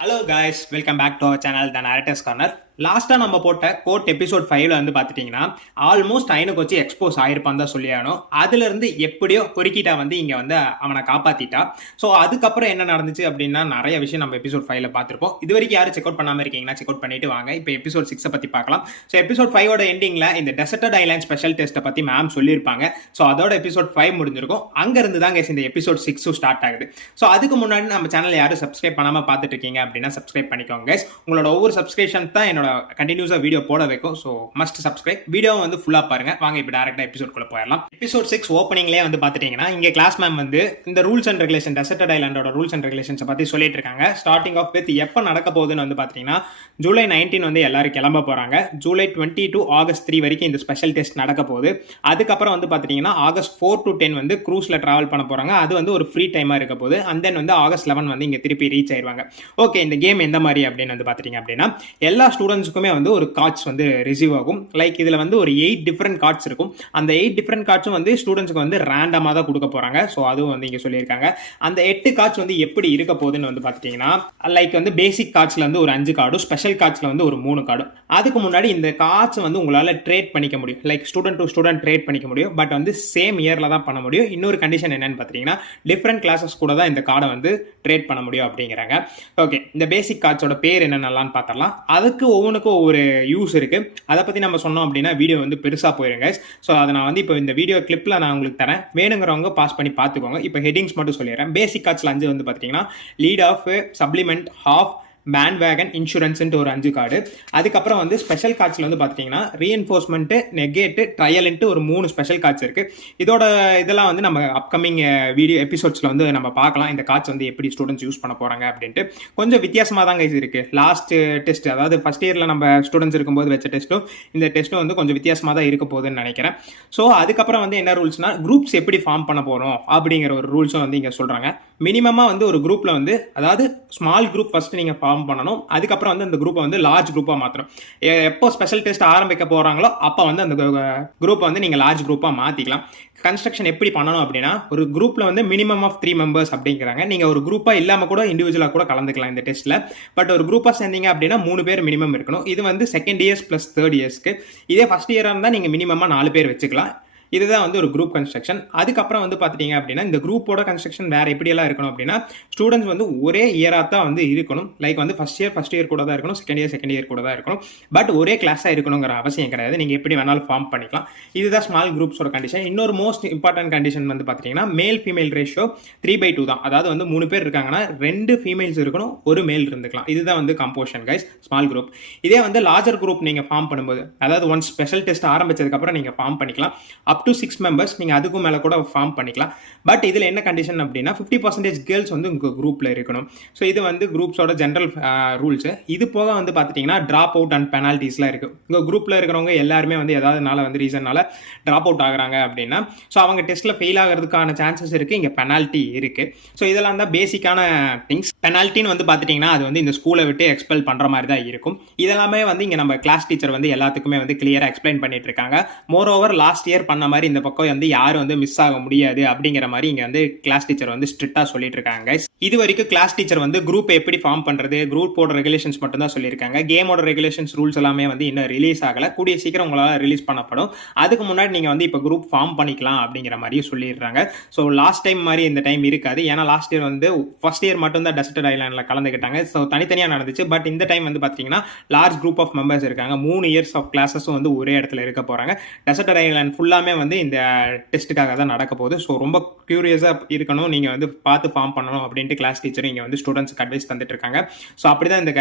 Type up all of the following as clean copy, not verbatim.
Hello guys, welcome back to our channel the narrators corner. லாஸ்ட்டாக நம்ம போட்ட court episode 5ல வந்து பார்த்துட்டிங்கன்னா ஆல்மோஸ்ட் ஐனுக்கு வச்சு எக்ஸ்போஸ் ஆயிருப்பான் தான் சொல்லியானோம். அதுலேருந்து எப்படியோ பொறுக்கிட்டா வந்து இங்கே வந்து அவனை காப்பாற்றிட்டா. ஸோ அதுக்கப்புறம் என்ன நடந்துச்சு அப்படின்னா நிறைய விஷயம் நம்ம எபிசோட் 5ல பார்த்துருப்போம். இது வரைக்கும் யாரும் செக் அவுட் பண்ணாமல் இருக்கீங்கன்னா செக் அவுட் பண்ணிட்டு வாங்க. இப்போ எபிசோட் 6 பற்றி பார்க்கலாம். ஸோ எபிசோட் 5ஓட எண்டிங்கில் இந்த டெசர்டட் ஐலாண்ட் ஸ்பெஷல் டெஸ்ட்டை பற்றி மேம் சொல்லியிருப்பாங்க. ஸோ அதோட எபிசோட் 5 முடிஞ்சிருக்கும். அங்கேருந்து தான் இந்த எபிசோட் 6 ஸ்டார்ட் ஆகுது. ஸோ அதுக்கு முன்னாடி நம்ம சேனல் யாரும் சப்ஸ்கிரைப் பண்ணாமல் பார்த்துட்டு இருக்கீங்க அப்படின்னா சப்ஸ்கிரைப் பண்ணிக்கோங்க guys. உங்களோட ஒவ்வொரு சப்ஸ்கிரிப்ஷன் தான் என்னோட கண்டினியூஸாக வீடியோ போட வைக்கும். So must subscribe. வீடியோ வந்து ஃபுல்லாக பாருங்க. வாங்க இப்போ டேரக்டாக எபிசோட்குள்ளே போயிடலாம். எபிசோட் 6 ஓப்பனிங்லேயே வந்து பார்த்துட்டீங்கன்னா இங்கே கிளாஸ் மேம் வந்து இந்த ரூல்ஸ் அண்ட் ரெகுலேஷன் டெசர்டட் ஐலாண்டோட ரூல்ஸ் அண்ட் ரெகுலேஷன்ஸை பற்றி சொல்லிட்டு இருக்காங்க. ஸ்டார்டிங் ஆஃப் வித் எப்போ நடக்க போகுதுன்னு வந்து பார்த்தீங்கன்னா ஜூலை 19 வந்து எல்லாரும் கிளம்ப போகிறாங்க. ஜூலை 20 to ஆகஸ்ட் 3 வரைக்கும் இந்த ஸ்பெஷல் டெஸ்ட் நடக்க போகுது. அதுக்கப்புறம் வந்து பார்த்தீங்கன்னா ஆகஸ்ட் 4 to 10 வந்து க்ரூஸில் ட்ராவல் பண்ண போகிறாங்க. அது வந்து ஒரு ஃப்ரீ டைமாக இருக்க போகுது. அண்ட் தென் வந்து ஆகஸ்ட் 11 வந்து இங்கே திருப்பி ரீச் ஆயிடுவாங்க. ஓகே, இந்த கேம் எந்த மாதிரி அப்படின்னு வந்து பார்த்துட்டீங்க அப்படின்னா எல்லா ஸ்டூடெண்ட்ஸுக்குமே வந்து ஒரு கார்ட்ஸ் வந்து ரிசீவ் ஆகும். லைக் இதில் வந்து ஒரு 8 டிஃப்ரெண்ட் கார்ட்ஸ் இருக்கும். அந்த 8 டிஃப்ரெண்ட் கார்ட்ஸும் வந்து ஸ்டூடெண்ட்ஸுக்கு வந்து ரேண்டமாக தான் கொடுக்க போகிறாங்க. ஸோ அதுவும் வந்து இங்கே சொல்லியிருக்காங்க. அந்த 8 கார்ட்ஸ் வந்து எப்படி இருக்க போகுதுன்னு வந்து பார்த்துட்டிங்கன்னா லைக் வந்து பேசிக் கார்ட்ஸில் வந்து ஒரு 5 கார்டும் ஸ்பெஷல் கார்ட்ஸில் வந்து ஒரு 3 கார்டும். அதுக்கு முன்னாடி இந்த கார்ட்ஸ் வந்து உங்களால் ட்ரேட் பண்ணிக்க முடியும். Like student to student trade பண்ணிக்க முடியும். பட் வந்து சேம் இயரில் தான் பண்ண முடியும். இன்னொரு கண்டிஷன் என்னன்னு பார்த்தீங்கன்னா டிஃப்ரெண்ட் கிளாஸஸ் கூட தான் இந்த கார்டை வந்து ட்ரேட் பண்ண முடியும் அப்படிங்கிறாங்க. ஓகே, இந்த பேசிக் கார்ட்ஸோட பேர் என்னென்னலாம் பார்த்தரலாம். அதுக்கு ஒவ்வொன்றுக்கும் ஒரு யூஸ் இருக்கு. அதை பற்றி நம்ம சொன்னோம் அப்படின்னா வீடியோ வந்து பெருசாக போயிருங்க. ஸோ அதை நான் வந்து இப்போ இந்த வீடியோ கிளிப்பில் நான் உங்களுக்கு தரேன். வேணுங்கிறவங்க பாஸ் பண்ணி பார்த்துக்கோங்க. இப்போ ஹெட்டிங்ஸ் மட்டும் சொல்லிடுறேன். பேசிக் கார்ட்ஸில் 5 வந்து பார்த்தீங்கன்னா lead off, supplement, half, bandwagon, இன்சூரன்ஸ்ன்ட்டு ஒரு 5 கார்டு. அதுக்கப்புறம் வந்து ஸ்பெஷல் கார்ட்ஸில் வந்து பார்த்தீங்கன்னா ரீஎன்ஃபோர்ஸ்மெண்ட்டு, நெகேட்டு, ட்ரையல்ன்ட்டு ஒரு 3 ஸ்பெஷல் கார்ட்ஸ் இருக்குது. இதெல்லாம் வந்து நம்ம அப்கமிங் வீடியோ எபிசோட்ஸில் வந்து நம்ம பார்க்கலாம். இந்த கார்ட்ஸ் வந்து எப்படி ஸ்டூடெண்ட்ஸ் யூஸ் பண்ண போகிறாங்க அப்படின்ட்டு கொஞ்சம் வித்தியாசமாக தாங்க இது இருக்குது. லாஸ்ட் டெஸ்ட், அதாவது ஃபஸ்ட் இயரில் நம்ம ஸ்டூடெண்ட்ஸ் இருக்கும்போது வச்ச டெஸ்ட்டும் இந்த டெஸ்ட்டும் வந்து கொஞ்சம் வித்தியாசமாக தான் இருக்க போகுதுன்னு நினைக்கிறேன். ஸோ அதுக்கப்புறம் வந்து என்ன ரூல்ஸ்னால் குரூப்ஸ் எப்படி ஃபார்ம் பண்ண போகிறோம் அப்படிங்கிற ஒரு ரூல்ஸும் வந்து இங்கே சொல்கிறாங்க. மினிமமாக வந்து ஒரு குரூப்பில் வந்து அதாவது ஸ்மால் குரூப் ஃபஸ்ட்டு நீங்கள் ஃபார்ம் பண்ணணும். அதுக்கப்புறம் வந்து அந்த குரூப்பை வந்து லார்ஜ் குரூப்பாக மாற்றணும். எப்போ ஸ்பெஷல் டெஸ்ட் ஆரம்பிக்க போகிறாங்களோ அப்போ வந்து அந்த குரூப்பை வந்து நீங்கள் லார்ஜ் குரூப்பாக மாற்றிக்கலாம். கன்ஸ்ட்ரக்ஷன் எப்படி பண்ணணும் அப்படின்னா ஒரு குரூப்பில் வந்து மினிமம் ஆஃப் 3 மெம்பர்ஸ் அப்படிங்கிறாங்க. நீங்கள் ஒரு குரூப்பாக இல்லாமல் கூட இண்டிவிஜுவலாக கூட கலந்துக்கலாம் இந்த டெஸ்ட்டில். பட் ஒரு குரூப்பாக சேர்ந்தீங்க அப்படின்னா 3 பேர் மினிமம் இருக்கணும். இது வந்து செகண்ட் இயர்ஸ் ப்ளஸ் தேர்ட் இயர்ஸ்க்கு. இதே ஃபஸ்ட் இயராக இருந்தால் நீங்கள் மினிமமாக 4 பேர் வச்சுக்கலாம். இதுதான் வந்து ஒரு குரூப் கன்ஸ்ட்ரக்ஷன். அதுக்கப்புறம் வந்து பார்த்துட்டீங்க அப்படின்னா இந்த குரூப்போட கன்ஸ்ட்ரக்ஷன் வேறு எப்படியெல்லாம் இருக்கணும் அப்படின்னா ஸ்டூடெண்ட்ஸ் வந்து ஒரே இயராக தான் வந்து இருக்கணும். லைக் வந்து ஃபஸ்ட் இயர் கூட தான் இருக்கணும், செகண்ட் இயர் கூட தான் இருக்கணும். பட் ஒரே கிளாஸாக இருக்கணுங்கிற அவசியம் கிடையாது. நீங்கள் எப்படி வேணாலும் ஃபார்ம் பண்ணிக்கலாம். இதுதான் ஸ்மால் குரூப்ஸோட கண்டிஷன். இன்னொரு மோஸ்ட் இம்பார்ட்டன்ட் கண்டிஷன் வந்து பார்த்தீங்கன்னா மேல் ஃபீமேல் ரேஷியோ 3/2 தான். அதாவது வந்து 3 பேர் இருக்காங்கன்னா 2 ஃபீமேல்ஸ் இருக்கணும், ஒரு மேல் இருந்துக்கலாம். இதுதான் வந்து கம்போஷன் கைஸ், ஸ்மால் குரூப். இதே வந்து லார்ஜர் குரூப் நீங்கள் ஃபார்ம் பண்ணும்போது, அதாவது ஒன் ஸ்பெஷல் டெஸ்ட் ஆரம்பிச்சதுக்கப்புறம் நீங்கள் ஃபார்ம் பண்ணிக்கலாம். அப் டு 6 மெம்பர்ஸ் நீங்கள் அதுக்கும் மேலே கூட ஃபார்ம் பண்ணிக்கலாம். பட் இதில் என்ன கண்டிஷன் அப்படின்னா 50% கேர்ள்ஸ் வந்து உங்கள் குரூப்பில் இருக்கணும். ஸோ இது வந்து குரூப்ஸோட ஜென்ரல் ரூல்ஸு. இது போக வந்து பார்த்தீங்கன்னா ட்ராப் அவுட் அண்ட் பெனால்ட்டிஸ்லாம் இருக்குது. உங்கள் குரூப்பில் இருக்கிறவங்க எல்லாருமே வந்து ஏதாவதுனால வந்து ரீசன்னால ட்ராப் அவுட் ஆகுறாங்க அப்படின்னா ஸோ அவங்க டெஸ்ட்டில் ஃபெயில் ஆகிறதுக்கான சான்சஸ் இருக்குது. இங்கே பெனால்ட்டி இருக்குது. ஸோ இதெல்லாம் தான் பேசிக்கான திங்ஸ். பெனால்ட்டின்னு வந்து பார்த்துட்டிங்கன்னா அது வந்து இந்த ஸ்கூலை விட்டு எக்ஸ்பெல் பண்ணுற மாதிரி தான் இருக்கும். இதெல்லாமே வந்து இங்கே நம்ம கிளாஸ் டீச்சர் வந்து எல்லாத்துக்குமே வந்து கிளியராக எக்ஸ்பிளைன் பண்ணிட்டு இருக்காங்க. மோர் ஓவர் லாஸ்ட் இயர் பண்ண மாதிரி இந்த பக்கம் வந்து யாரும் வந்து மிஸ் ஆக முடியாது அப்படிங்கிற மாதிரி இங்க வந்து கிளாஸ் டீச்சர் வந்து ஸ்ட்ரிக்டா சொல்லிட்டு இருக்காங்க. இது வரைக்கும் கிளாஸ் டீச்சர் வந்து குரூப் எப்படி ஃபார்ம் பண்றது, குரூப்போட ரெகுலேஷன்ஸ் மட்டும் தான் சொல்லியிருக்காங்க. கேமோட ரெகுலேஷன்ஸ் ரூல்ஸ் எல்லாமே வந்து இன்னும் ரிலீஸ் ஆகல. கூடிய சீக்கிரம் உங்களால் ரிலீஸ் பண்ணப்படும். அதுக்கு முன்னாடி நீங்க வந்து இப்போ குரூப் ஃபார்ம் பண்ணிக்கலாம் அப்படிங்கிற மாதிரி சொல்லிடுறாங்க. ஸோ லாஸ்ட் டைம் மாதிரி இந்த டைம் இருக்காது. ஏன்னா லாஸ்ட் இயர் வந்து ஃபர்ஸ்ட் இயர் மட்டும் தான் டெசர்டட் ஐலாண்ட்ல கலந்துக்கிட்டாங்க. ஸோ தனித்தனியாக நடந்துச்சு. பட் இந்த டைம் வந்து பார்த்தீங்கன்னா லார்ஜ் குரூப் ஆஃப் மெம்பர்ஸ் இருக்காங்க. 3 இயர்ஸ் ஆஃப் கிளாஸஸும் வந்து ஒரே இடத்துல இருக்க போறாங்க. டெசர்டட் ஐலாண்ட் ஃபுல்லாமே வந்து இந்த டெஸ்ட்டுக்காக தான் நடக்க போகுது. ஸோ ரொம்ப க்யூரியஸாக இருக்கணும், நீங்கள் வந்து பார்த்து ஃபார்ம் பண்ணணும் அப்படின்ட்டு கிளாஸ் டீச்சர் இங்கே வந்து ஸ்டூடெண்ட்ஸ்க்கு அட்வைஸ் தந்துட்டு இருக்காங்க. ஸோ அப்படி தான் இந்த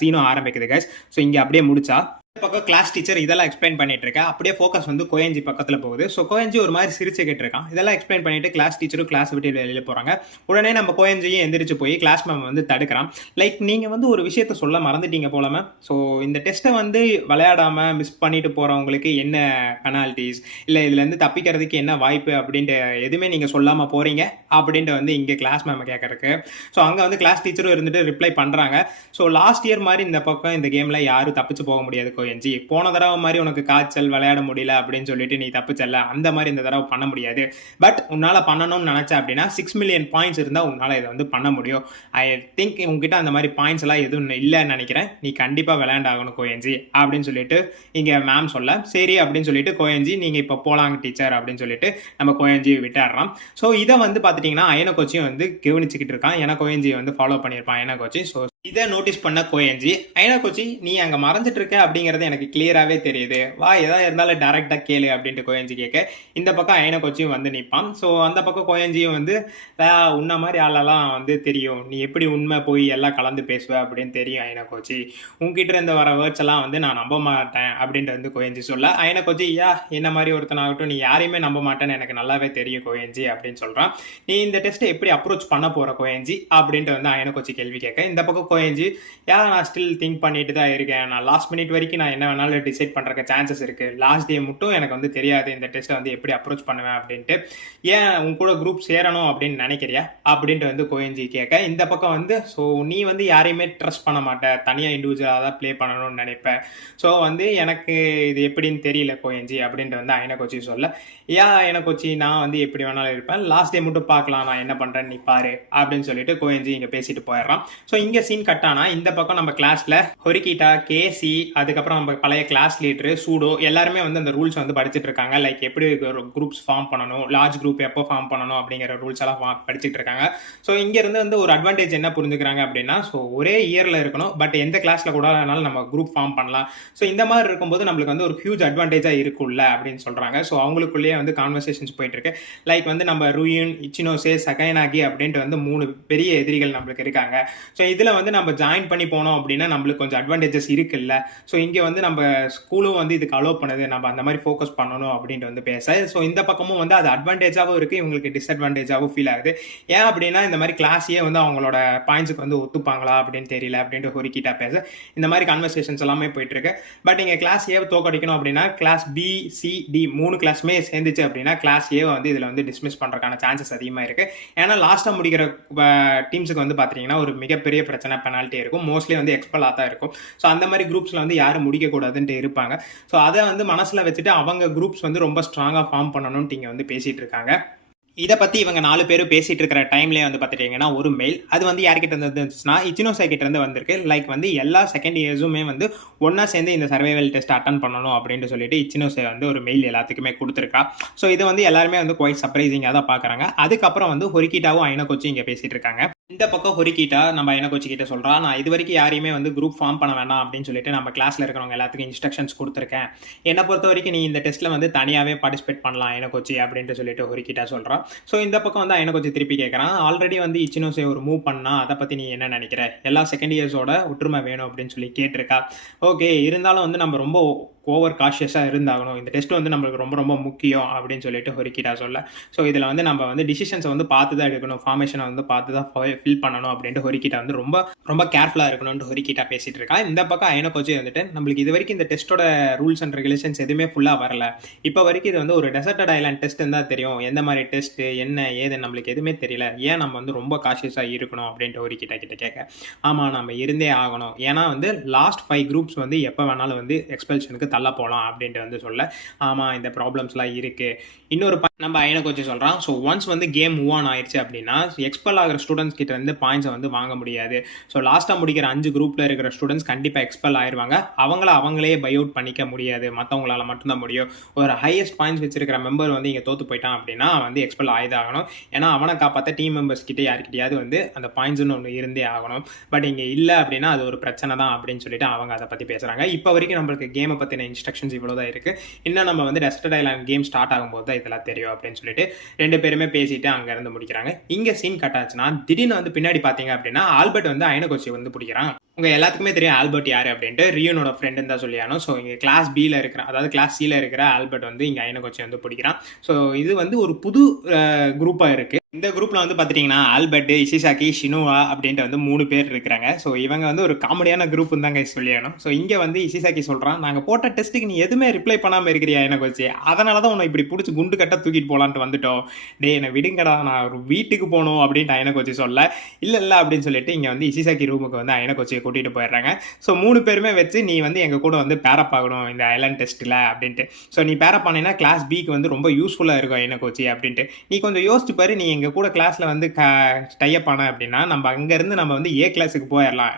சீனும் ஆரம்பிக்குது கைஸ். ஸோ இங்கே அப்படியே முடிச்சா பக்கம் கிளாஸ் டீச்சர் இதெல்லாம் எக்ஸ்பிளைன் பண்ணிட்டு இருக்கா. அப்படியே ஃபோக்கஸ் வந்து கோயஞ்சி பக்கத்தில் போகுது. ஸோ கோயஞ்சி ஒரு மாதிரி சிரிச்சு கேட்டிருக்கான். இதெல்லாம் எக்ஸ்பிளைன் பண்ணிட்டு கிளாஸ் டீச்சரும் கிளாஸ் விட்டு வெளியில் போகிறாங்க. உடனே நம்ம கோயஞ்சியும் எந்திரிச்சு போய் கிளாஸ் மேம் வந்து தடுக்கிறான். லைக் நீங்கள் வந்து ஒரு விஷயத்த சொல்ல மறந்துட்டீங்க போலாம. ஸோ இந்த டெஸ்ட்டை வந்து விளையாடாமல் மிஸ் பண்ணிட்டு போகிறவங்களுக்கு என்ன பெனால்ட்டிஸ், இல்லை இதுலேருந்து தப்பிக்கிறதுக்கு என்ன வாய்ப்பு அப்படின்ட்டு எதுவுமே நீங்கள் சொல்லாமல் போகிறீங்க அப்படின்ட்டு வந்து இங்கே கிளாஸ் மேம் கேட்கறக்கு. ஸோ அங்கே வந்து கிளாஸ் டீச்சரும் இருந்துட்டு ரிப்ளை பண்ணுறாங்க. ஸோ லாஸ்ட் இயர் மாதிரி இந்த பக்கம் இந்த கேமில் யாரும் தப்பிச்சு போக முடியாது கோயஞ்சி. போன தடவை மாதிரி உனக்கு காய்ச்சல் விளையாட முடியல அப்படின்னு சொல்லிட்டு நீ தப்பிச்சல்ல, அந்த மாதிரி இந்த தடவை பண்ண முடியாது. பட் உன்னால் பண்ணணும்னு நினச்ச அப்படின்னா 6 மில்லியன் பாயிண்ட்ஸ் இருந்தால் உன்னால் இதை வந்து பண்ண முடியும். ஐ திங்க் உங்ககிட்ட அந்த மாதிரி பாயிண்ட்ஸ் எல்லாம் எதுவும் இல்லைன்னு நினைக்கிறேன். நீ கண்டிப்பாக விளையாண்டாகணும் கோயஞ்சி அப்படின்னு சொல்லிட்டு இங்கே மேம் சொல்ல, சரி அப்படின்னு சொல்லிட்டு கோயஞ்சி நீங்கள் இப்போ போலாங்க டீச்சர் அப்படின்னு சொல்லிட்டு நம்ம கோயஞ்சி விட்டுடுறோம். ஸோ இதை வந்து பார்த்துட்டிங்கன்னா அயன கோச்சியும் வந்து கவனிச்சுக்கிட்டு இருக்கான். ஏன்னா கோயஞ்சி வந்து ஃபாலோ பண்ணியிருப்பான் அயன கோச்சி. ஸோ இதை நோட்டீஸ் பண்ண கோயஞ்சி, அயன கோச்சி நீ அங்கே மறைஞ்சிட்டு இருக்க அப்படிங்கிறது எனக்கு கிளியராகவே தெரியுது, வா எதாவது இருந்தாலும் டேரெக்டாக கேளு அப்படின்ட்டு கோயஞ்சி கேட்க, இந்த பக்கம் அயன கோச்சியும் வந்து நிற்பான். ஸோ அந்த பக்கம் கோயஞ்சியும் வந்து உன்ன மாதிரி ஆளெல்லாம் வந்து தெரியும், நீ எப்படி உண்மை போய் எல்லாம் கலந்து பேசுவ அப்படின்னு தெரியும் அயன கோச்சி, உங்ககிட்ட இருந்து வர வேர்ட்ஸ் எல்லாம் வந்து நான் நம்ப மாட்டேன் அப்படின்ட்டு வந்து கோயஞ்சி சொல்ல, அயன கோச்சி என்ன மாதிரி ஒருத்தனாகட்டும் நீ யாரையுமே நம்ப மாட்டேன்னு எனக்கு நல்லாவே தெரியும் கோயஞ்சி அப்படின்னு சொல்கிறான். நீ இந்த டெஸ்ட்டை எப்படி அப்ரோச் பண்ண போகிற கோயஞ்சி அப்படின்ட்டு வந்து அயன கோச்சி கேள்வி கேட்க, இந்த பக்கம் கோயஞ்சி நான் ஸ்டில் திங்க் பண்ணிட்டு தான் இருக்கேன், நான் லாஸ்ட் மினிட் வரைக்கும் நான் என்ன வேணாலும் டிசைட் பண்ணுறக்கு சான்சஸ் இருக்குது, லாஸ்ட் டே மட்டும் எனக்கு வந்து தெரியாது இந்த டெஸ்ட்டை வந்து எப்படி அப்ரோச் பண்ணுவேன் அப்படின்ட்டு, ஏன் உங்க கூட குரூப் சேரணும் அப்படின்னு நினைக்கிறியா அப்படின்ட்டு வந்து கோயஞ்சி கேட்க, இந்த பக்கம் வந்து ஸோ நீ வந்து யாரையுமே ட்ரஸ்ட் பண்ண மாட்டேன், தனியாக இண்டிவிஜுவலாக தான் ப்ளே பண்ணணும்னு நினைப்பேன், ஸோ வந்து எனக்கு இது எப்படின்னு தெரியல கோயஞ்சி அப்படின்ட்டு வந்து அயன கோச்சி சொல்ல, அயன கோச்சி நான் வந்து எப்படி வேணாலும் இருப்பேன், லாஸ்ட் டே மட்டும் பார்க்கலாம் நான் என்ன பண்ணுறேன்னு நீ பாரு அப்படின்னு சொல்லிட்டு கோயஞ்சி இங்கே பேசிட்டு போயிடுறான். ஸோ இங்கே சீன் கட் ஆனா இந்த பக்கம் நம்ம கிளாஸ்ல ஹொரிகிட்டா, கேசி, அதுக்கப்புறம் நம்ம பழைய கிளாஸ் லீடரு சூடோ எல்லாருமே வந்து அந்த ரூல்ஸ் வந்து படிச்சுட்டு இருக்காங்க. லைக் எப்படி குரூப்ஸ் ஃபார்ம் பண்ணணும், லார்ஜ் குரூப் எப்போ ஃபார்ம் பண்ணணும் அப்படிங்கிற ரூல்ஸ் எல்லாம் படிச்சுட்டு இருக்காங்க. ஸோ இங்க இருந்து வந்து ஒரு அட்வான்டேஜ் என்ன புரிஞ்சுக்கிறாங்க அப்படின்னா, ஸோ ஒரே இயர்ல இருக்கணும், பட் எந்த கிளாஸ்ல கூட நம்ம குரூப் ஃபார்ம் பண்ணலாம். ஸோ இந்த மாதிரி இருக்கும்போது நம்மளுக்கு வந்து ஒரு ஹியூஜ் அட்வான்டேஜா இருக்குல்ல அப்படின்னு சொல்றாங்க. ஸோ அவங்களுக்குள்ளேயே வந்து கான்வர்சேஷன்ஸ் போயிட்டு இருக்கு. லைக் வந்து நம்ம ருயின், இச்சினோசே, சகைனாகி அப்படின்ட்டு வந்து 3 பெரிய எதிரிகள் நம்மளுக்கு இருக்காங்க. ஸோ இதுல வந்து நம்ம ஜாயின் பண்ணி போனோம் அப்படின்னா நம்மளுக்கு கொஞ்சம் அட்வான்டேஜஸ் இருக்குல்ல. ஸோ இங்கே வந்து நம்ம ஸ்கூலும் வந்து இதுக்கு அலோவ் பண்ணுது, நம்ம அந்த மாதிரி ஃபோக்கஸ் பண்ணணும் அப்படின்ட்டு வந்து பேச, ஸோ இந்த பக்கமும் வந்து அது அட்வான்டேஜாகவும் இருக்குது, இவங்களுக்கு டிஸ்அட்வான்டேஜாகவும் ஃபீல் ஆகுது. ஏன் அப்படின்னா இந்த மாதிரி கிளாஸையே வந்து அவங்களோட பாயிண்ட்ஸுக்கு வந்து ஒத்துப்பாங்களா அப்படின்னு தெரியல அப்படின்ட்டு ஹொரிகிட்டா பேச, இந்த மாதிரி கான்வர்சேஷன்ஸ் எல்லாமே போயிட்டு இருக்கு. பட் இங்கே கிளாஸ் ஏ தோக்கடிக்கணும் அப்படின்னா கிளாஸ் பி, சி, டி 3 கிளாஸுமே சேர்ந்துச்சு அப்படின்னா கிளாஸ் ஏ வந்து இதில் வந்து டிஸ்மிஸ் பண்ணுறதுக்கான சான்சஸ் அதிகமாக இருக்குது. ஏன்னா லாஸ்ட்டாக முடிக்கிற டீம்ஸுக்கு வந்து பார்த்தீங்கன்னா ஒரு மிகப்பெரிய பிரச்சனை பெனால்ட்டி இருக்கும், மோஸ்ட்லி வந்து எக்ஸ்பெல்லாக தான் இருக்கும். ஸோ அந்த மாதிரி குரூப்ஸில் வந்து யாரும் முடிக்கக்கூடாதுன்ட்டு இருப்பாங்க. ஸோ அதை வந்து மனசில் வச்சுட்டு அவங்க குரூப்ஸ் வந்து ரொம்ப ஸ்ட்ராங்காக ஃபார்ம் பண்ணணும்ட்டு இங்கே வந்து பேசிகிட்டு இருக்காங்க. இதை பற்றி இவங்க 4 பேரும் பேசிகிட்டு இருக்கிற டைம்லேயே வந்து பார்த்துட்டிங்கன்னா ஒரு மெயில், அது வந்து யார்கிட்ட இருந்துச்சுன்னா இச்சினோசே கிட்ட இருந்து வந்திருக்கு. லைக் வந்து எல்லா செகண்ட் இயர்ஸுமே வந்து ஒன்றா சேர்ந்து இந்த சர்வைவல் டெஸ்ட் அட்டன் பண்ணணும் அப்படின்ட்டு சொல்லிட்டு இச்சினோசே வந்து ஒரு மெயில் எல்லாத்துக்குமே கொடுத்துருக்கா. ஸோ இது வந்து எல்லாருமே வந்து குவைட் சர்ப்ரைசிங்காக தான் பார்க்குறாங்க. அதுக்கப்புறம் வந்து ஹொரிகிட்டாவும் அயன கோச்சி இங்கே பேசிகிட்டு இருக்காங்க. இந்த பக்கம் ஹொரிகிட்டா நம்ம அயன கோச்சி கிட்ட சொல்கிறா, நான் இது வரைக்கும் யாரையுமே வந்து குரூப் ஃபார்ம் பண்ண வேணாம் அப்படின்னு சொல்லிட்டு நம்ம கிளாஸில் இருக்கிறவங்க எல்லாத்துக்கும் இன்ஸ்ட்ரக்ஷன்ஸ் கொடுத்துருக்கேன். என்னை பொறுத்த வரைக்கும் நீ இந்த டெஸ்ட்டில் வந்து தனியாகவே பார்ட்டிசிபேட் பண்ணலாம் அயன கோச்சி அப்படின்ட்டு சொல்லிட்டு ஹொரிகிட்டா சொல்கிறான். ஸோ இந்த பக்கம் வந்து அயன கோச்சி திருப்பி கேட்குறான், ஆல்ரெடி வந்து இச்சினோசே ஒரு மூவ் பண்ணா, அதை பற்றி நீ என்ன நினைக்கிற, எல்லா செகண்ட் இயர்ஸோட ஒற்றுமை வேணும் அப்படின்னு சொல்லி கேட்டிருக்கா. ஓகே, இருந்தாலும் வந்து நம்ம ரொம்ப ஓவர் காஷியஸாக இருந்தாகணும், இந்த டெஸ்ட் வந்து நம்மளுக்கு ரொம்ப ரொம்ப முக்கியம் அப்படின்னு சொல்லிட்டு ஹொரிகிட்டா சொல்ல, ஸோ இதில் வந்து நம்ம வந்து டிசிஷன்ஸை வந்து பார்த்து தான் எடுக்கணும், ஃபார்மேஷனை வந்து பார்த்து தான் ஃபில் பண்ணணும் அப்படின்ட்டு ஹொரிகிட்டா வந்து ரொம்ப ரொம்ப கேர்ஃபுல்லாக இருக்கணும்னு ஹொரிகிட்டா பேசிகிட்டு இருக்கா. இந்த பக்கம் அயன கோச்சி வந்துட்டு நம்மளுக்கு இது வரைக்கும் இந்த டெஸ்ட்டோட ரூல்ஸ் அண்ட் ரெகுலேஷன்ஸ் எதுவுமே ஃபுல்லாக வரல, இப்போ வரைக்கும் இது வந்து ஒரு டெசர்டட் ஐலாண்ட் டெஸ்ட்டுன்னு தான் தெரியும், எந்த மாதிரி டெஸ்ட்டு என்ன ஏது நம்மளுக்கு எதுவுமே தெரியல, ஏன் நம்ம வந்து ரொம்ப காஷியஸாக இருக்கணும் அப்படின்ட்டு ஹொரிகிட்டா கிட்ட கேட்க, ஆமாம் நம்ம இருந்தே ஆகணும், ஏன்னா வந்து லாஸ்ட் 5 குரூப்ஸ் வந்து எப்போ வேணாலும் வந்து எக்ஸ்பல்ஷனுக்கு தள்ள போகலாம் அப்படின்ட்டு வந்து சொல்ல, ஆமாம் இந்த ப்ராப்ளம்ஸ்லாம் இருக்குது. இன்னொரு நம்ம அயன கோச்சி சொல்கிறான், ஸோ ஒன்ஸ் வந்து கேம் மூவ் ஆன் ஆயிடுச்சு அப்படின்னா எக்ஸ்பெல் ஆகிற ஸ்டூடெண்ட்ஸ் கிட்ட இருந்து பாயிண்ட்ஸை வந்து வாங்க முடியாது. ஸோ லாஸ்ட்டாக முடிக்கிற 5 குரூப்பில் இருக்கிற ஸ்டூடெண்ட்ஸ் கண்டிப்பாக எக்ஸ்பெல் ஆயிடுவாங்க, அவங்களே பை அவுட் பண்ணிக்க முடியாது, மற்றவங்களால மட்டும்தான் முடியும். ஒரு ஹையஸ்ட் பாயிண்ட்ஸ் வச்சிருக்கிற மெம்பர் வந்து இங்கே தோற்று போயிட்டான் அப்படின்னா வந்து எக்ஸ்பெல் ஆகிதாகணும், ஏன்னா அவனை காப்பாற்ற டீம் மெம்பர்ஸ் கிட்டே யாருக்கிட்டையாவது வந்து அந்த பாயிண்ட்ஸ்னு ஒன்று இருந்தே ஆகணும். பட் இங்கே இல்லை அப்படின்னா அது ஒரு பிரச்சனை தான் அப்படின்னு சொல்லிட்டு அவங்க அதை பற்றி பேசுகிறாங்க. இப்போ வரைக்கும் நம்மளுக்கு கேமை பற்றின இன்ஸ்ட்ரக்ஷன்ஸ் இவ்வளோ தான் இருக்குது, இன்னும் நம்ம வந்து டெசர்டட் ஐலாண்ட் கேம் ஸ்டார்ட் ஆகும்போது தான் இதெல்லாம் தெரியும் அப்படின்னு சொல்லிட்டு 2 பேருமே பேசிட்டு அங்கேருந்து முடிக்கிறாங்க. இங்கே சீன் கட் ஆச்சுன்னா திடீர்னு வந்து பின்னாடி பார்த்தீங்க அப்படின்னா ஆல்பர்ட் வந்து அயன கோச்சி வந்து பிடிக்கிறான். உங்கள் எல்லாத்துக்குமே தெரியும் ஆல்பர்ட் யார் அப்படின்ட்டு, ரியோனோட ஃப்ரெண்டுன்னு தான் சொல்லியானோ. ஸோ இங்கே கிளாஸ் பியில் இருக்கிற, அதாவது கிளாஸ் சியில் இருக்கிற ஆல்பர்ட் வந்து இங்கே அயன கோச்சி வந்து பிடிக்கிறான். ஸோ இது வந்து ஒரு புது குரூப்பாக இருக்குது. இந்த குரூப்ல வந்து பாத்துட்டீங்கன்னா ஆல்பர்ட், இஷிசாக்கி, ஷினுவா அப்படின்ட்டு வந்து 3 பேர் இருக்கிறாங்க. ஸோ இவங்க வந்து ஒரு காமெடியான குரூப்னு தாங்க சொல்லணும். ஸோ இங்க வந்து இஷிசாக்கி சொல்றான், நாங்க போட்ட டெஸ்ட்டுக்கு நீ எதுவுமே ரிப்ளை பண்ணாம இருக்கிறியா எனக்கு வச்சு, அதனால தான் உன்னை இப்படி பிடிச்சி குண்டு கட்ட தூக்கிட்டு போலான்ட்டு வந்துட்டோம். டே என்னை விடுங்கடா, நான் ஒரு வீட்டுக்கு போகணும் அப்படின்ட்டு எனக்கு வச்சு சொல்ல, இல்லை அப்படின்னு சொல்லிட்டு இங்க வந்து இஷிசாக்கி ரூமுக்கு வந்து எனக்கு வச்சு கூட்டிட்டு போயிடுறாங்க. ஸோ 3 பேருமே வச்சு நீ வந்து எங்க கூட வந்து பேரப் ஆகணும் இந்த ஐலாண்ட் டெஸ்ட்டில் அப்படின்ட்டு. ஸோ நீ பேரப் ஆனீங்கன்னா கிளாஸ் பிக்கு வந்து ரொம்ப யூஸ்ஃபுல்லாக இருக்கும் எனக்கு வச்சு அப்படின்ட்டு. நீ கொஞ்சம் யோசிச்சு பாரு, நீ எங்கள் கூட கிளாஸில் வந்து டைப் ஆன அப்படின்னா நம்ம அங்கேருந்து நம்ம வந்து ஏ கிளாஸுக்கு போயிடலாம்.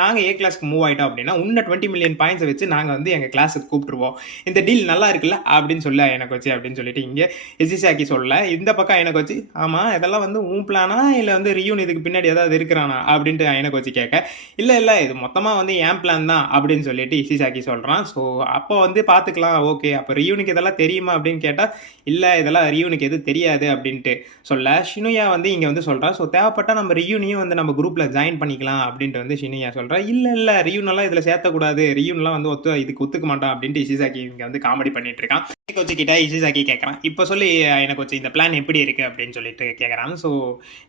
நாங்கள் ஏ கிளாஸுக்கு மூவ் ஆகிட்டோம் அப்படின்னா இன்னும் 20 மில்லியன் பாயிண்ட்ஸை வச்சு நாங்கள் வந்து எங்கள் கிளாஸுக்கு கூப்பிட்டுருவோம். இந்த டீல் நல்லா இருக்குல்ல அப்படின்னு சொல்ல எனக்கு வச்சு அப்படின்னு சொல்லிட்டு இங்கே இஷிசாக்கி சொல்ல, இந்த பக்கம் எனக்கு வச்சு ஆமாம் இதெல்லாம் வந்து உன் பிளானா இல்லை வந்து ரியூன் இதுக்கு பின்னாடி ஏதாவது இருக்கிறானா அப்படின்ட்டு எனக்கு வச்சு கேட்க, இல்லை இது மொத்தமாக வந்து என் பிளான் தான் அப்படின்னு சொல்லிட்டு இஷிசாக்கி சொல்கிறான். ஸோ அப்போ வந்து பார்த்துக்கலாம், ஓகே அப்போ ரியூனுக்கு இதெல்லாம் தெரியுமா அப்படின்னு கேட்டால், இல்லை இதெல்லாம் ரியூனுக்கு எதுவும் தெரியாது அப்படின்ட்டு சொல்ல, ஷினுயா வந்து இங்கே வந்து சொல்கிறா, ஸோ தேவைப்பட்டால் நம்ம ரியூனையும் வந்து நம்ம குரூப்பில் ஜாயின் பண்ணிக்கலாம் அப்படின்ட்டு வந்து ஷினுயா சொல்கிறா. இல்லை ரியூனெல்லாம் இதில் சேர்த்தக்கூடாது, ரியூன்லாம் வந்து இதுக்கு ஒத்துக்க மாட்டான் அப்படின்ட்டு இஷிசாக்கி இங்கே வந்து காமெடி பண்ணிட்டு இருக்கான். கோச்சு கிட்ட இஷிசாக்கி கேட்குறான், இப்போ சொல்லி எனக்கு வச்சு இந்த பிளான் எப்படி இருக்குது அப்படின்னு சொல்லிட்டு கேட்குறான். ஸோ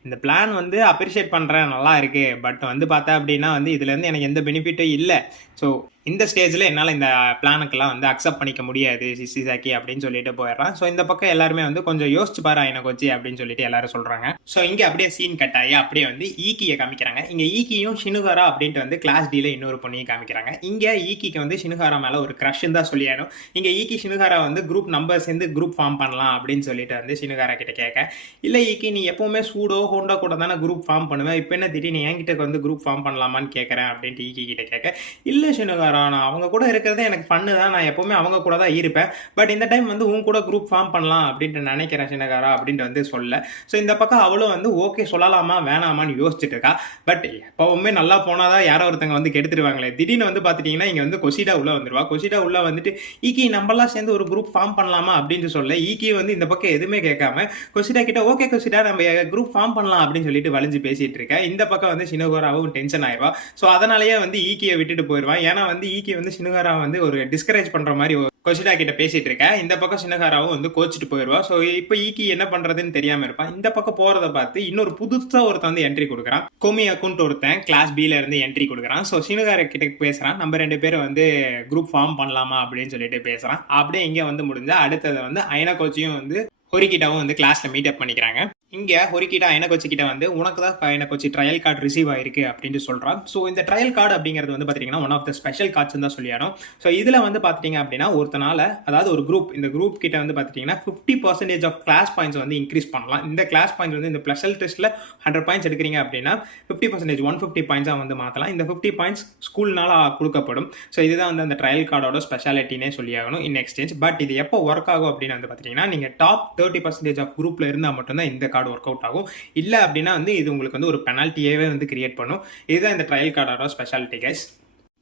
இந்த பிளான் வந்து அப்ரிஷியேட் பண்ணுறேன், நல்லா இருக்குது, பட் வந்து பார்த்தா அப்படின்னா வந்து இதுலேருந்து எனக்கு எந்த பெனிஃபிட்டும் இல்லை. ஸோ இந்த ஸ்டேஜில் என்னால் இந்த பிளானுக்கெல்லாம் வந்து அக்செப்ட் பண்ணிக்க முடியாது இஷிசாக்கி அப்படின்னு சொல்லிட்டு போயிடுறான். ஸோ இந்த பக்கம் எல்லாருமே வந்து கொஞ்சம் யோசிச்சு பாரு எனக்கு வச்சு அப்படின்னு சொல்லிட்டு எல்லாரும் சொல்கிறாங்க. ஸோ இங்கே அப்படியே சீன் கட் ஆகி அப்படியே வந்து ஈக்கியை காமிக்கிறாங்க. இங்கே ஈக்கியும் ஷினுகாரா அப்படின்ட்டு வந்து கிளாஸ் டியில் இன்னொரு பொண்ணையும் காமிக்கிறாங்க. இங்கே ஈக்கிக்கு வந்து ஷினுகாரா மேலே ஒரு க்ரஷ்ன்னு தான் சொல்லியாடும். இங்கே ஈக்கி ஷினுகாரா வந்து குரூப் நம்பர் சேர்ந்து குரூப் ஃபார்ம் பண்ணலாம் அப்படின்னு சொல்லிட்டு வந்து ஷினுகாரா கிட்ட கேட்க, இல்லை ஈக்கி நீ எப்போவுமே சூடோ ஹோண்டா கூட தானே குரூப் ஃபார்ம் பண்ணுவேன், இப்போ என்ன திடீர்னு என்கிட்ட வந்து குரூப் ஃபார்ம் பண்ணலாமான்னு கேட்குறேன் அப்படின்ட்டு ஈக்கி கிட்ட கேட்க, இல்லை ஷினுகாரா நான் அவங்க கூட இருக்கிறதே எனக்கு ஃபன்னு தான், நான் எப்போவுமே அவங்க கூட தான் இருப்பேன், பட் இந்த டைம் வந்து உன் கூட குரூப் ஃபார்ம் பண்ணலாம் அப்படின்ட்டு நினைக்கிறேன் ஷினுகாரா அப்படின்ட்டு வந்து சொல்ல. ஸோ இந்த பக்கம் அவளும் வந்து ஓகே சொல்லலாமா வேணாமான்னு யோசிச்சுட்டு இருக்கா. பட் எப்போவுமே நல்லா போனாதான் யாரோ ஒருத்தங்க வந்து கெடுத்துருவாங்களே. திடீர்னு வந்து பார்த்துட்டிங்கன்னா இங்கே வந்து கொசிடா உள்ளே வந்துருவா. கொசிடா உள்ளே வந்துட்டு ஈக்கி நம்மளாம் சேர்ந்து ஒரு குரூப் ஃபார்ம் பண்ணலாமா அப்படின்னு சொல்ல, ஈக்கி வந்து இந்த பக்கம் எதுவுமே கேட்காம கொசிடா கிட்ட ஓகே கொசிடா நம்ம குரூப் ஃபார்ம் பண்ணலாம் அப்படின்னு சொல்லிட்டு வலிஞ்சு பேசிட்டு இருக்கேன். இந்த பக்கம் வந்து ஷினுகாராவும் டென்ஷன் ஆயிடுவா. ஸோ அதனாலேயே வந்து ஈக்கியை விட்டுட்டு போயிடுவான். ஏன்னா வந்து ஈக்கி வந்து ஷினுகாரா வந்து ஒரு டிஸ்கரேஜ் பண்ற மாதிரி கொசிடா கிட்ட பேசிட்டு இருக்கேன். இந்த பக்கம் ஷினுகாராவும் வந்து கோச்சிட்டு போயிடுவா. ஸோ இப்போ ஈக்கி என்ன பண்றதுன்னு தெரியாம இருப்பான். இந்த பக்கம் போறதை பார்த்து இன்னொரு புதுசா ஒருத்தன் வந்து என்ட்ரி கொடுக்குறான். கோமி அக்கௌண்ட் ஒருத்தன் கிளாஸ் பில இருந்து என்ட்ரி கொடுக்குறான். ஸோ ஷினுகாரா கிட்ட பேசுறான், நம்ம 2 பேரும் வந்து குரூப் ஃபார்ம் பண்ணலாமா அப்படின்னு சொல்லிட்டு பேசுறான். அப்படியே இங்கே வந்து முடிஞ்சா அடுத்தது வந்து அயனா கோச்சியும் வந்து ஹொரிகிட்டாவும் வந்து கிளாஸ்ல மீட் அப் பண்ணிக்கிறாங்க. இங்கே ஹொரிகிட்டா அயனகோச்சி கிட்ட வந்து உனக்கு தான் அயனகோச்சி ட்ரையல் கார்டு ரிசீவ் ஆயிருக்கு அப்படின்னு சொல்கிறான். ஸோ இந்த ட்ரையல் கார்டு அப்படிங்கிறது வந்து பார்த்தீங்கன்னா one of the special cards தான் சொல்லியாடும். ஸோ இதில் வந்து பார்த்துட்டிங்க அப்படின்னா ஒருத்தனால அதாவது ஒரு குரூப், இந்த குரூப் கிட்ட வந்து பார்த்துட்டிங்கன்னா 50% ஆஃப் கிளாஸ் பாயிண்ட்ஸ் வந்து இன்க்ரீஸ் பண்ணலாம். இந்த கிளாஸ் பாயிண்ட்ஸ் வந்து இந்த ஸ்பெஷல் டெஸ்ட்டில் 100 பாயிண்ட்ஸ் எடுக்கிறீங்க அப்படின்னா 50% 150 பாயிண்ட்ஸாக வந்து மாற்றலாம். இந்த 50 பாயிண்ட்ஸ் ஸ்கூல்னால கொடுக்கப்படும். ஸோ இதுதான் வந்து அந்த ட்ரையல் கார்டோட ஸ்பெஷாலிட்டினே சொல்லியாகணும் இன் எக்ஸ்சேஞ்ச். பட் இது எப்போ ஒர்க் ஆகும் அப்படின்னு வந்து பார்த்தீங்கன்னா நீங்கள் டாப் 30% ஆஃப் குரூப்பில் இருந்தால் மட்டும்தான் இந்த கார்டு ஒர்க் அவுட் ஆகும். இல்லை அப்படின்னா வந்து இது உங்களுக்கு வந்து ஒரு பெனால்ட்டியாவே வந்து கிரியேட் பண்ணும். இதுதான் இந்த ட்ரையல் கார்டோட ஸ்பெஷாலிட்டி கைஸ்.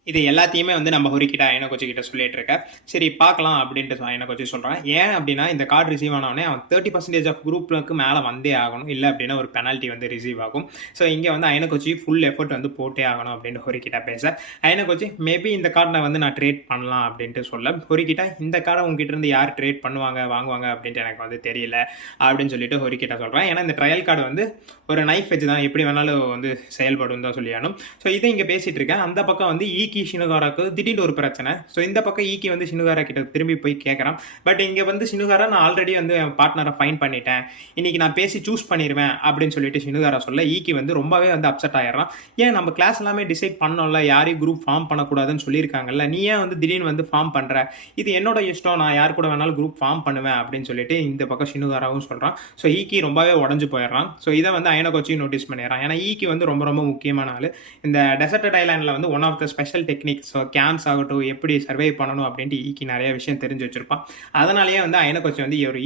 இது எல்லாத்தையுமே வந்து நம்ம ஹொரிகிட்டா அயனகோச்சி கிட்ட சொல்லிட்டு இருக்க. சரி பார்க்கலாம் அப்படின்ட்டு அயனகோச்சி சொல்கிறான். ஏன் அப்படின்னா இந்த கார்டு ரிசீவ் ஆனவனே அவன் 30% ஆஃப் குரூப்புக்கு மேலே வந்தே ஆகணும், இல்லை அப்படின்னா ஒரு பெனால்ட்டி வந்து ரிசீவ் ஆகும். ஸோ இங்கே வந்து அயனகோச்சி ஃபுல் எஃபர்ட் வந்து போட்டே ஆகணும் அப்படின்னு ஹொரிகிட்டா பேச, அயனகோச்சி மேபி இந்த கார்டை வந்து நான் ட்ரேட் பண்ணலாம் அப்படின்ட்டு சொல்ல, ஹொரிகிட்டா இந்த கார்டை உங்ககிட்ட இருந்து யார் ட்ரேட் பண்ணுவாங்க வாங்குவாங்க அப்படின்ட்டு எனக்கு வந்து தெரியல அப்படின்னு சொல்லிட்டு ஹொரிகிட்டா சொல்கிறேன். ஏன்னா இந்த ட்ரையல் கார்டு வந்து ஒரு நைஃப் வச்சு தான் எப்படி வேணாலும் வந்து செயல்படும் தான் சொல்லியானும். ஸோ இதை இங்கே பேசிட்டு இருக்கேன். அந்த பக்கம் வந்து ஈக்கி ஷினுகாராக்கு திடீர்னு ஒரு பிரச்சனை. ஸோ இந்த பக்கம் ஈக்கி வந்து ஷினுகாரா கிட்ட திரும்பி போய் கேட்குறான். பட் இங்கே வந்து ஷினுகாரா நான் ஆல்ரெடி வந்து என் பார்ட்னரை ஃபைன் பண்ணிட்டேன், இன்னைக்கு நான் பேசி சூஸ் பண்ணிடுவேன் அப்படின்னு சொல்லிட்டு ஷினுகாரா சொல்ல, ஈக்கி வந்து ரொம்பவே வந்து அப்செட் ஆயிடுறான். ஏன் நம்ம கிளாஸ் எல்லாமே டிசைட் பண்ணோம்ல, யாரையும் குரூப் ஃபார்ம் பண்ணக்கூடாதுன்னு சொல்லியிருக்காங்கல்ல, நீ ஏன் வந்து திடீர்னு வந்து ஃபார்ம் பண்ணுற, இது என்னோட இஷ்டம், நான் யார் கூட வேணாலும் குரூப் ஃபார்ம் பண்ணுவேன் அப்படின்னு சொல்லிட்டு இந்த பக்கம் ஷினுகாராவும் சொல்கிறான். ஸோ ஈக்கி ரொம்பவே உடஞ்சு போயிடுறான். ஸோ இதை வந்து அயனகோச்சியும் நோட்டீஸ் பண்ணிடுறான். ஏன்னா ஈக்கி வந்து ரொம்ப ரொம்ப முக்கியமான ஆள். இந்த டெசர்ட் ஐலாண்டில் வந்து one of the special techniques, so camps ஆகட்டும் எப்படி சர்வை பண்ணணும் அப்படின்ட்டு ஈக்கி நிறைய விஷயம் தெரிஞ்சு வச்சிருப்பான். அதனாலேயே வந்து அயனகோச்சி வந்து ஒரு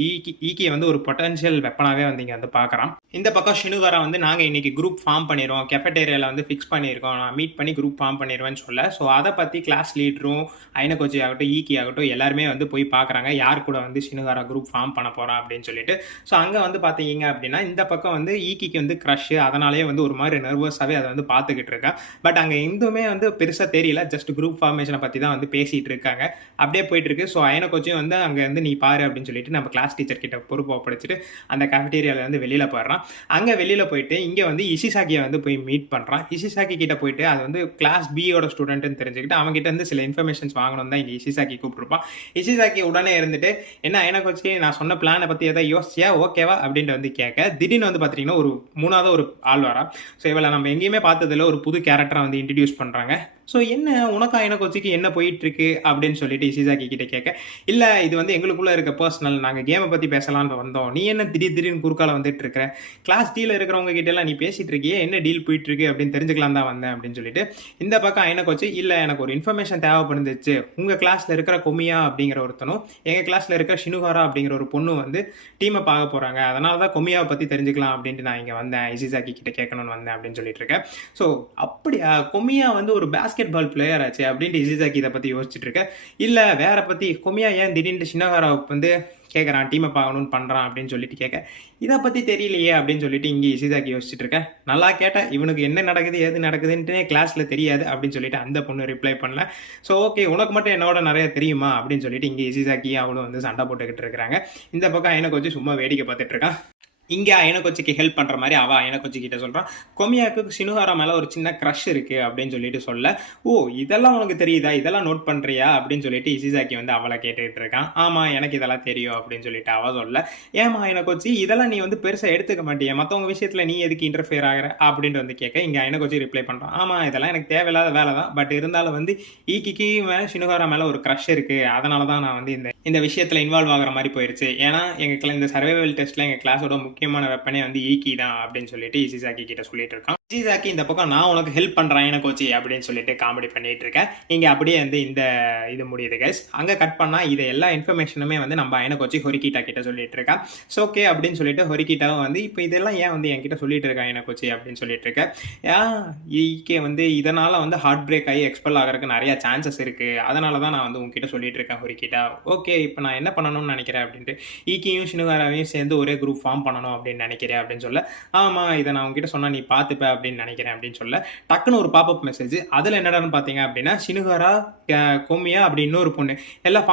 ஈக்கியை வந்து ஒரு பொட்டன்ஷியல் வெப்பனாகவே வந்து இங்கே வந்து பார்க்குறான். இந்த பக்கம் ஷினுகாரா வந்து நாங்கள் இன்னைக்கு குரூப் ஃபார்ம் பண்ணிடுவோம், கெஃபட்டேரியாவில் வந்து ஃபிக்ஸ் பண்ணியிருக்கோம், நான் மீட் பண்ணி குரூப் ஃபார்ம் பண்ணிடுவேன்னு சொல்ல, ஸோ அதை பற்றி கிளாஸ் லீடரும் அயனகோச்சி ஆகட்டும் ஈக்கி ஆகட்டும் எல்லாருமே வந்து போய் பார்க்குறாங்க யார் கூட வந்து ஷினுகாரா குரூப் ஃபார்ம் பண்ண போகிறான் அப்படின்னு சொல்லிட்டு. ஸோ அங்கே வந்து பார்த்தீங்க அப்படின்னா இந்த பக்கம் வந்து ஈக்கிக்கு வந்து க்ரஷ், அதனாலேயே வந்து ஒரு மாதிரி நர்வஸாகவே அதை வந்து பார்த்துக்கிட்டு இருக்கேன். பட் அங்கே எதுவுமே வந்து பெருசாக தெரியல, ஜஸ்ட் குரூப் ஃபார்மேஷனை பற்றி தான் வந்து பேசிகிட்டு இருக்காங்க. அப்படியே போயிட்டு இருக்கு. ஸோ அயனகோச்சியும் வந்து அங்கே வந்து நீ பாரு அப்படின்னு சொல்லிட்டு நம்ம கிளாஸ் டீச்சர் கிட்ட பொறுப்பு ஒப்படைச்சிட்டு அந்த கேஃபேட்டீரியாவில் வந்து வெளியில் போயிடுறான். அங்கே வெளியில் போயிட்டு இங்கே வந்து இஷிசாக்கியை வந்து போய் மீட் பண்ணுறான். இஷிசாக்கி கிட்ட போயிட்டு அது வந்து கிளாஸ் பியோட ஸ்டூடெண்ட்னு தெரிஞ்சுக்கிட்டு அவங்ககிட்ட இருந்து சில இன்ஃபர்மேஷன்ஸ் வாங்கணும் தான் இங்கே இஷிசாக்கி கூப்பிட்டுருப்பான். இஷிசாக்கி உடனே இருந்துட்டு என்ன அயனகோச்சி நான் சொன்ன பிளானை பற்றி எதாவது யோசிச்சியா ஓகேவா அப்படின்ட்டு வந்து கேட்க, திடீர்னு வந்து பார்த்தீங்கன்னா ஒரு மூணாவது ஒரு ஆள் வரா. ஸோ இவளை நம்ம எங்கேயுமே பார்த்ததில்ல, ஒரு புது கேரக்டரை வந்து இன்ட்ரடியூஸ் பண்ணுறாங்க. ஸோ என்ன உனக்கா அயனகோச்சிக்கு என்ன போயிட்டுருக்கு அப்படின்னு சொல்லிட்டு இஷிசாக்கி கிட்ட கேட்க, இல்லை இது வந்து எங்களுக்குள்ளே இருக்க பர்சனல், நாங்கள் கேமை பற்றி பேசலான்னு வந்தோம், நீ என்ன திடீர்னு குறுக்கால வந்துட்டு இருக்கிற, கிளாஸ் டீல இருக்கிறவங்க கிட்ட எல்லாம் நீ பேசிட்டு இருக்கியே, என்ன டீல் போயிட்டு இருக்கு அப்படின்னு தெரிஞ்சுக்கலாம் தான் வந்தேன் அப்படின்னு சொல்லிட்டு இந்த பக்கம் அயனகோச்சி, இல்லை எனக்கு ஒரு இன்ஃபர்மேஷன் தேவைப்படுந்துச்சு, உங்கள் கிளாஸில் இருக்கிற கொமியா அப்படிங்கிற ஒருத்தனும் எங்கள் கிளாஸில் இருக்கிற ஷினுகாரா அப்படிங்கிற ஒரு பொண்ணு வந்து டீமை பார்க்க போகிறாங்க, அதனால தான் கொமியாவை பற்றி தெரிஞ்சுக்கலாம் அப்படின்ட்டு நான் இங்கே வந்தேன், இஷிசாக்கி கிட்ட கேட்கணும்னு வந்தேன் அப்படின்னு சொல்லிட்டு இருக்கேன். ஸோ அப்படியா, கொமியா வந்து ஒரு பாஸ்கெட் பால் பிளேயர் ஆச்சு அப்படின்ட்டு இஷிசாக்கி இதை பற்றி யோசிச்சுட்டு இருக்க, இல்லை வேற பற்றி கொமியா ஏன் திடீர்னு ஷினோகாராவுக்கு வந்து கேட்குறான், டீமை பார்க்கணும்னு பண்ணுறான் அப்படின்னு சொல்லிட்டு கேட்க, இதை பற்றி தெரியலையே அப்படின்னு சொல்லிட்டு இங்கே இஷிசாக்கி யோசிச்சுட்டு இருக்கேன். நல்லா கேட்டேன், இவனுக்கு என்ன நடக்குது எது நடக்குதுன்ட்டு கிளாஸில் தெரியாது அப்படின்னு சொல்லிட்டு அந்த பொண்ணு ரிப்ளை பண்ணல. ஸோ ஓகே உனக்கு மட்டும் என்னோட நிறைய தெரியுமா அப்படின்னு சொல்லிட்டு இங்கே இஷிசாக்கி அவளும் வந்து சண்டை போட்டுக்கிட்டு இருக்கிறாங்க. இந்த பக்கம் அயனகோச்சி சும்மா வேடிக்கை பார்த்துட்டு இருக்கான். இங்கே அயனகோச்சிக்கு ஹெல்ப் பண்ணுற மாதிரி அவள் அயனகோச்சி கிட்ட சொல்கிறான், கொமியாவுக்கு ஷினுகாரா மேலே ஒரு சின்ன க்ரஷ் இருக்குது அப்படின்னு சொல்லிட்டு சொல்ல, ஓ இதெல்லாம் உனக்கு தெரியுதா, இதெல்லாம் நோட் பண்ணுறியா அப்படின்னு சொல்லிட்டு இஷிசாக்கி வந்து அவளை கேட்டுக்கிட்டு இருக்கான். ஆமாம் எனக்கு இதெல்லாம் தெரியும் அப்படின்னு சொல்லிட்டு அவள் சொல்ல, ஏமா அயனகோச்சி இதெல்லாம் நீ வந்து பெருசாக எடுத்துக்க மாட்டியா, மற்றவங்க விஷயத்தில் நீ எதுக்கு இன்டர்ஃபியர் ஆகிற அப்படின்ட்டு வந்து கேட்க, இங்கே அயனகோச்சி ரிப்ளை பண்ணுறான், ஆமாம் இதெல்லாம் எனக்கு தேவையில்லாத வேலை தான், பட் இருந்தாலும் வந்து ஈக்கிக்கு மேலே ஷினுகாரா மேலே ஒரு க்ரஷ் இருக்குது, அதனால தான் நான் வந்து இந்த விஷயத்தில் இன்வால்வ் ஆகிற மாதிரி போயிடுச்சு, ஏன்னா எங்கள் இந்த சர்வைவல் டெஸ்ட்டில் எங்கள் கிளாஸோட முக்கியமான வெப்பனே வந்து ஈக்கி தான் அப்படின்னு சொல்லிட்டு இஷிசாக்கி கிட்ட சொல்லிட்டு இருக்கான். இஷிசாக்கி இந்த பக்கம் நான் உனக்கு ஹெல்ப் பண்ணுறேன் அயனகோச்சி அப்படின்னு சொல்லிட்டு காமெடி பண்ணிட்டு இருக்கேன். இங்கே அப்படியே வந்து இந்த இது முடியுது கைஸ். அங்கே கட் பண்ணால் இது எல்லா இன்ஃபர்மேஷனுமே வந்து நம்ம அயனகோச்சி ஹொரிகிட்டா கிட்ட சொல்லிட்டு இருக்கேன். ஸோ ஓகே அப்படின்னு சொல்லிட்டு ஹொரிகிட்டாவும் வந்து இப்போ இதெல்லாம் ஏன் வந்து என்கிட்ட சொல்லிட்டு இருக்கேன் அயனகோச்சி அப்படின்னு சொல்லிட்டு இருக்கேன். ஈகே வந்து இதனால் வந்து ஹார்ட் பிரேக் ஆகி எக்ஸ்பெல் ஆகிறதுக்கு நிறைய சான்சஸ் இருக்குது, அதனால தான் நான் வந்து உங்ககிட்ட சொல்லிட்டு இருக்கேன் ஹொரிகிட்டா. ஓகே இப்போ நான் என்ன பண்ணணும்னு நினைக்கிறேன் அப்படின்ட்டு, ஈக்கியும் ஷினுகாராவையும் சேர்ந்து ஒரே குரூப் ஃபார்ம் பண்ணணும் அப்படின்னு நினைக்கிறேன் அப்படின்னு சொல்ல, ஆமாம் இதை நான் உங்ககிட்ட சொன்னால் நீ பார்த்துப்ப அப்படின்னு நினைக்கிறேன் அப்படின்னு சொல்ல, டக்குன்னு ஒரு பாப்அப் மெசேஜ். அதில் என்னடான்னு பார்த்தீங்க அப்படின்னா ஷினுகாரா கொமியா அப்படி இன்னொரு பொண்ணு எல்லாம்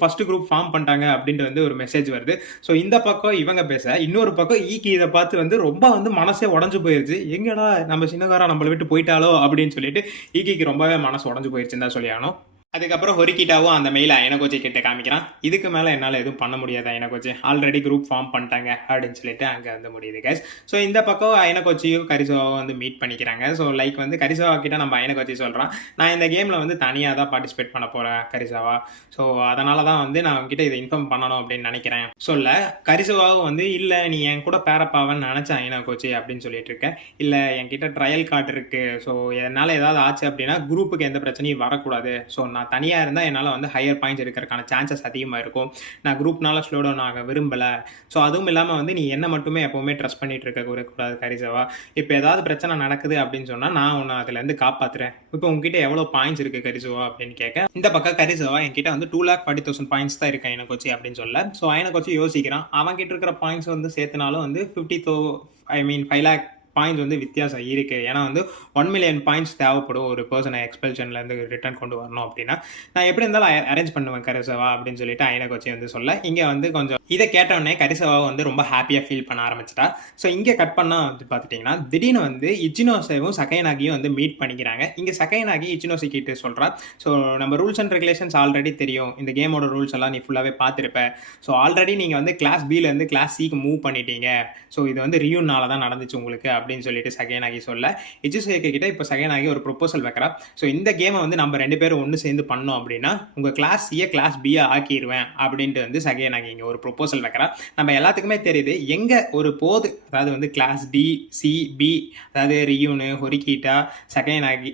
ஃபர்ஸ்ட் குரூப் ஃபார்ம் பண்ணிட்டாங்க அப்படின்ட்டு வந்து ஒரு மெசேஜ் வருது. ஸோ இந்த பக்கம் இவங்க பேச, இன்னொரு பக்கம் ஈக்கி இதை பார்த்து வந்து ரொம்ப வந்து மனசே உடஞ்சு போயிருச்சு, எங்கடா நம்ம ஷினுகாரா நம்மளை விட்டு போயிட்டாலோ அப்படின்னு சொல்லிட்டு ஈக்கிக்கு ரொம்பவே மனசு உடஞ்சு போயிருச்சுன்னு தான் சொல்லி ஆகணும். அதுக்கப்புறம் ஹொரிகிட்டாவும் அந்த மெயிலை அயனகோச்சி கிட்ட காமிக்கிறான். இதுக்கு மேலே என்னால் எதுவும் பண்ண முடியாது அயனகோச்சி, ஆல்ரெடி குரூப் ஃபார்ம் பண்ணிட்டாங்க அப்படின்னு சொல்லிட்டு அங்கே வந்து முடியுது கைஸ். ஸோ இந்த பக்கம் அயனகோச்சியும் கரிசோவாவும் வந்து மீட் பண்ணிக்கிறாங்க. ஸோ லைக் வந்து கரிசோவா கிட்ட நம்ம அயனகோச்சி சொல்கிறான், நான் இந்த கேமில் வந்து தனியாக தான் பார்ட்டிசிபேட் பண்ண போகிறேன் கரிசோவா, ஸோ அதனால தான் வந்து நான் உங்ககிட்ட இதை இன்ஃபார்ம் பண்ணணும் அப்படின்னு நினைக்கிறேன் சொல்ல, கரிசோவாவும் வந்து இல்லை நீ என் கூட பேரப்பாவன்னு நினச்சேன் அயனகோச்சி அப்படின்னு சொல்லிட்டு இருக்கேன், இல்லை என்கிட்ட ட்ரையல் கார்டு இருக்குது, ஸோ என்னால் ஏதாவது ஆச்சு அப்படின்னா குரூப்புக்கு எந்த பிரச்சனையும் வரக்கூடாது, ஸோ நான் தனியாக இருந்தால் என்னால் வந்து ஹையர் பாயிண்ட்ஸ் எடுக்கிறதுக்கான சான்சஸ் அதிகமாக இருக்கும், நான் குரூப்னால ஸ்லோ டவுன் ஆக விரும்பலை, ஸோ அதுவும் இல்லாமல் வந்து நீ என்ன மட்டுமே எப்போவுமே ட்ரஸ்ட் பண்ணிட்டு இருக்கக்கூடாது கரிசோவா, இப்போ ஏதாவது பிரச்சனை நடக்குது அப்படின்னு சொன்னால் நான் உன்னை அதுலேருந்து காப்பாற்றுறேன், இப்போ உங்ககிட்ட எவ்வளோ பாயிண்ட்ஸ் இருக்குது கரிசோவா அப்படின்னு கேட்க, இந்த பக்கம் கரிசோவா என்கிட்ட வந்து 2,40,000 பாயிண்ட்ஸ் தான் இருக்கு அயனகோச்சி அப்படின்னு சொல்ல, ஸோ அயனகோச்சி யோசிக்கிறான், அவன்கிட்ட இருக்கிற பாயிண்ட்ஸ் வந்து சேர்த்துனாலும் வந்து 5 lakh பாயிண்ட்ஸ் வந்து வித்தியாசம் இருக்குது, ஏன்னா வந்து 1 million பாயிண்ட்ஸ் தேவைப்படும் ஒரு பர்சனை எக்ஸ்பெல்ஷன்லேருந்து ரிட்டர்ன் கொண்டு வரணும் அப்படின்னா, நான் எப்படி இருந்தாலும் அரேஞ்ச் பண்ணுவேன் கரிசோவா அப்படின்னு சொல்லிட்டு அயனகோச்சி வந்து சொல்ல, இங்கே வந்து கொஞ்சம் இதை கேட்டோடனே கரிசோவா வந்து ரொம்ப ஹாப்பியாக ஃபீல் பண்ண ஆரம்பிச்சிட்டா. ஸோ இங்கே கட் பண்ணால் வந்து பார்த்துட்டிங்கன்னா திடீர்னு வந்து இச்சினோசேவும் சகைனாகியும் வந்து மீட் பண்ணிக்கிறாங்க. இங்கே சகைனாகி இச்சினோசி கிட்ட சொல்கிறா, ஸோ நம்ம ரூல்ஸ் அண்ட் ரெகுலேஷன்ஸ் ஆல்ரெடி தெரியும், இந்த கேமோட ரூல்ஸ் எல்லாம் நீ ஃபுல்லாகவே பார்த்துருப்ப, ஸோ ஆல்ரெடி நீங்கள் வந்து கிளாஸ் பிலேருந்து கிளாஸ் சிக்கு மூவ் பண்ணிட்டீங்க, ஸோ இது வந்து ரியூனால தான் நடந்துச்சு உங்களுக்கு அப்படின்னு சொல்லிட்டு சகைனாகி சொல்ல, இச்சிசோகே கிட்ட இப்போ சகைனாகி ஒரு ப்ரொபோசல் வைக்கிறா, ஸோ இந்த கேமை வந்து நம்ம 2 பேரும் ஒன்று சேர்ந்து பண்ணோம் அப்படின்னா உங்கள் கிளாஸ் சியை கிளாஸ் பியை ஆக்கிடுவேன் அப்படின்ட்டு வந்து சகைனாகி இங்கே ஒரு ப்ரொபோசல் வைக்கிறா. நம்ம எல்லாத்துக்குமே தெரியுது எங்கே ஒரு போது, அதாவது வந்து கிளாஸ் டி சி பி, அதாவது ரியூனு ஹொரிகிட்டா சகைனாகி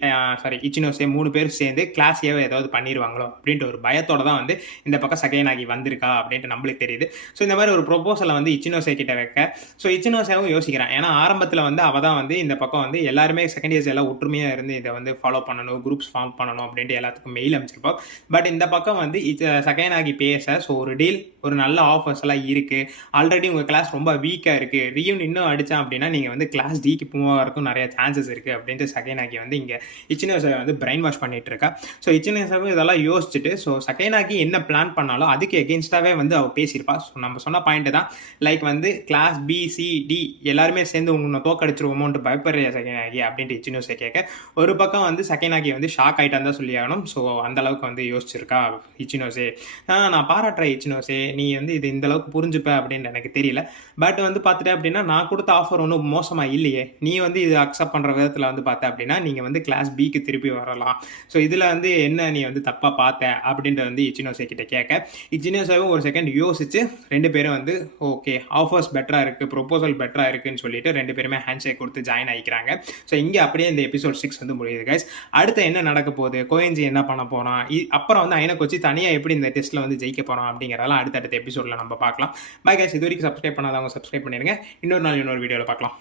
இச்சினோசே 3 பேர் சேர்ந்து கிளாஸ் ஏவை ஏதாவது பண்ணிடுவாங்களோ அப்படின்ட்டு ஒரு பயத்தோட தான் வந்து இந்த பக்கம் சகைனாகி வந்திருக்கா அப்படின்ட்டு நம்மளுக்கு தெரியுது. ஸோ இந்த மாதிரி ஒரு ப்ரொபோசலை வந்து இச்சினோசே கிட்ட வைக்க, ஸோ இச்சினோசேவும் யோசிக்கிறான், ஏன்னா ஆரம்பத்தில் வந்து வந்து அவள் தான் வந்து இந்த பக்கம் வந்து எல்லாருமே செகண்ட் இயர்ஸ் எல்லாம் ஒற்றுமையாக இருந்து இதை வந்து ஃபாலோ பண்ணணும், குரூப்ஸ் ஃபார்ம் பண்ணணும் அப்படின்ட்டு எல்லாத்துக்கும் மெயில் அமைச்சிருப்போம். பட் இந்த பக்கம் வந்து செகண்ட் ஆகி பேச ஸோ ஒரு டீல், ஒரு நல்ல ஆஃபர்ஸ் எல்லாம் இருக்குது. ஆல்ரெடி உங்கள் கிளாஸ் ரொம்ப வீக்காக இருக்குது, ரீயூன் இன்னும் அடித்தான் அப்படின்னா நீங்கள் வந்து கிளாஸ் டிக்கு போகிறதுக்கும் நிறைய சான்சஸ் இருக்குது அப்படின்ட்டு செகண்ட் ஆகி வந்து இங்கே இச்சினோஸை வந்து பிரைன் வாஷ் பண்ணிட்டு இருக்கா. ஸோ இச்சினோஸாவும் இதெல்லாம் யோசிச்சுட்டு ஸோ செகண்ட் ஆகி என்ன பிளான் பண்ணாலும் அதுக்கு எகென்ஸ்டாகவே வந்து அவள் பேசியிருப்பா. ஸோ நம்ம சொன்ன பாயிண்ட் தான், லைக் வந்து கிளாஸ் பி சி டி எல்லாருமே சேர்ந்து உன்னை தோக்கடிச்சிருவோமோன்ட்டு பயப்படுறியா செகண்ட் ஆகி அப்படின்ட்டு இச்சினோஸை கேட்க, ஒரு பக்கம் வந்து செகண்ட் ஆகி வந்து ஷாக் ஆகிட்டான் தான் சொல்லி ஆகணும். ஸோ அந்த அளவுக்கு வந்து யோசிச்சிருக்கா இச்சினோஸே. நான் பாராட்டுறேன் இச்சினோஸே, நீ வந்து இது இந்த அளவுக்கு புரிஞ்சுப்ப அப்படின்னு எனக்கு தெரியல. பட் வந்து பார்த்துட்டேன் அப்படின்னா நான் கொடுத்த ஆஃபர் ஒன்றும் மோசமாக இல்லையே, நீ வந்து இது அக்செப்ட் பண்ணுற விதத்தில் வந்து பார்த்தேன் அப்படின்னா நீங்கள் வந்து கிளாஸ் பிக்கு திருப்பி வரலாம். ஸோ இதில் வந்து என்ன நீ வந்து தப்பாக பார்த்த அப்படின்ட்டு வந்து இச்சினோஸே கிட்ட கேட்க, இச்சினோஸாவும் ஒரு செகண்ட் யோசிச்சு ரெண்டு பேரும் வந்து ஓகே ஆஃபர்ஸ் பெட்டராக இருக்குது, ப்ரொபோசல் பெட்டராக இருக்குன்னு சொல்லிட்டு ரெண்டு பேருமே ஹேண்ட் ஷேக் கொடுத்து ஜாயின் ஆகிக்கிறாங்க. ஸோ இங்கே அப்படியே இந்த எபிசோட் 6 வந்து முடியுது கைஸ். அடுத்து என்ன நடக்க போகுது, கோயஞ்சி என்ன பண்ண போகிறான், அப்புறம் வந்து ஐனக்கோச்சி தனியாக எப்படி இந்த டெஸ்ட்டில் வந்து ஜெயிக்க போகிறோம் அப்படிங்கிறதெல்லாம் அடுத்தடுத்த எபிசோடில் நம்ம பார்க்கலாம். பை கைஸ், இது வரைக்கும் சப்ஸ்கிரைப் பண்ணாதவங்க சப்ஸ்கிரைப் பண்ணிடுங்க. இன்னொரு நாள் இன்னொரு வீடியோவில் பார்க்கலாம்.